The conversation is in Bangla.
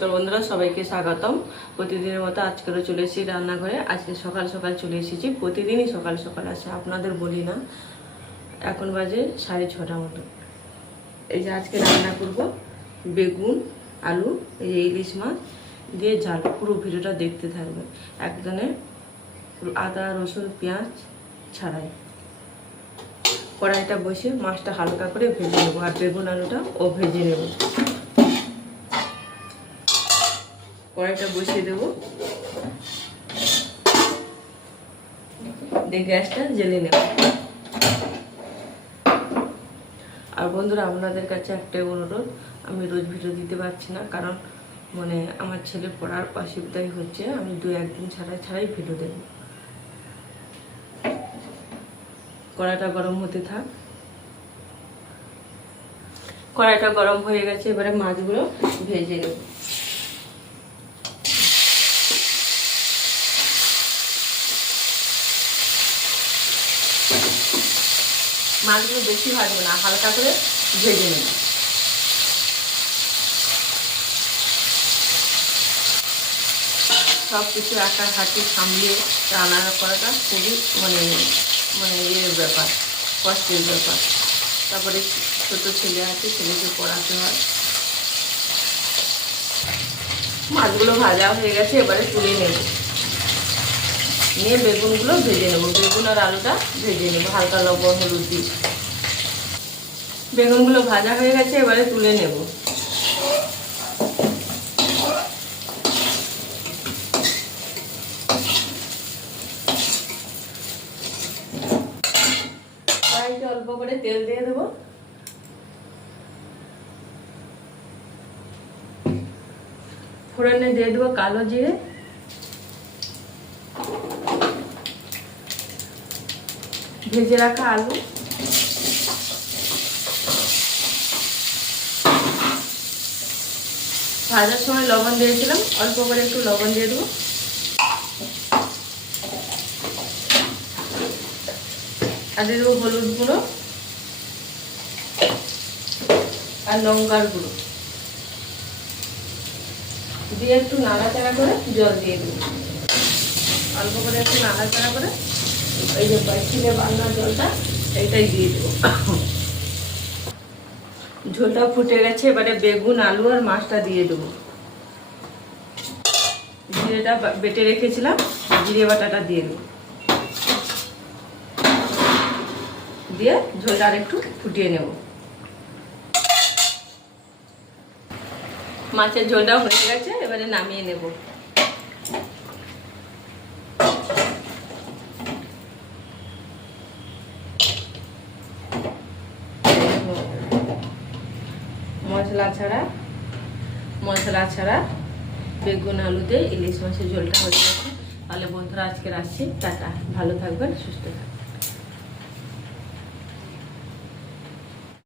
নমস্কার বন্ধুরা, সবাইকে স্বাগতম। প্রতিদিনের মতো আজকেরও চলে এসেছি রান্নাঘরে। আজকে সকাল সকাল চলে এসেছি, প্রতিদিনই সকাল সকাল আসে, আপনাদের বলি না। এখন বাজে 6:30 মতো। এই যে আজকে রান্না করব বেগুন, আলু, এই ইলিশ মাছ দিয়ে ঝাল। পুরো ভিডিওটা দেখতে থাকবে, একদমে আদা রসুন পেঁয়াজ ছাড়াই। কড়াইটা বসে মাছটা হালকা করে ভেজে নেবো, আর বেগুন আলুটা ভেজে নেব। কড়াইটা বসিয়ে দেবো, দিয়ে গ্যাসটা জ্বেলে নেব। আর বন্ধুরা, আপনাদের কাছে একটাই অনুরোধ, আমি রোজ ভিডিও দিতে পারছি না, কারণ আমার ছেলে পড়ার অসুবিধাই হচ্ছে। আমি 2-1 দিন ছাড়াই ভিডিও দেব। কড়াইটা গরম হতে থাক। কড়াইটা গরম হয়ে গেছে, এবারে মাছগুলো ভেজে নেব। মাছগুলো বেশি ভাজবো না, হালকা করে ভেজে নেব। সব কিছু একা হাতে সামলিয়ে রান্না করাটা খুবই ইয়ের ব্যাপার, কষ্টের ব্যাপার। তারপরে ছোটো ছেলে আছে, ছেলেকে পড়াতে হয়। মাছগুলো ভাজা হয়ে গেছে, এবারে তুলে নেব। নিয়ে বেগুনগুলো ভেজে নেব, বেগুন আর আলুটা ভেজে নেব হালকা লবণ হলুদ দিয়ে। বেগুনগুলো ভাজা হয়ে গেছে, এবারে তুলে নেব। কড়াইতে অল্প করে তেল দিয়ে দেবো। ফোড়নে দিয়ে দেবো কালো জিরে, ভেজে রাখা আলু, ভাজার সময় লবণ দিয়েছিলাম, অল্প করে একটু লবণ দিয়ে দেবো। আর দিয়ে দেবো হলুদ গুঁড়ো আর লঙ্কার গুঁড়ো দিয়ে একটু নাড়াচাড়া করে জল দিয়ে দেবো। অল্প করে একটু নাড়াচাড়া করে এই যে ছিলে বান্নার জলটা এইটাই দিয়ে দেবো। ঝোলটা ফুটে গেছে, এবারে বেগুন আলু আর মাছটা দিয়ে দেবো। জিরেটা বেটে রেখেছিলাম, জিরে বাটাটা দিয়ে দেবো। দিয়ে ঝোলটা আর একটু ফুটিয়ে নেব। মাছের ঝোলটা হয়ে গেছে, এবারে নামিয়ে নেব। মশলা ছাড়া বেগুন আলুতে ইলিশ মাছের ঝোলটা হয়ে গেছে। তাহলে বন্ধুরা, আজকে আসছি, টাটা। ভালো থাকবেন, সুস্থ থাকবেন।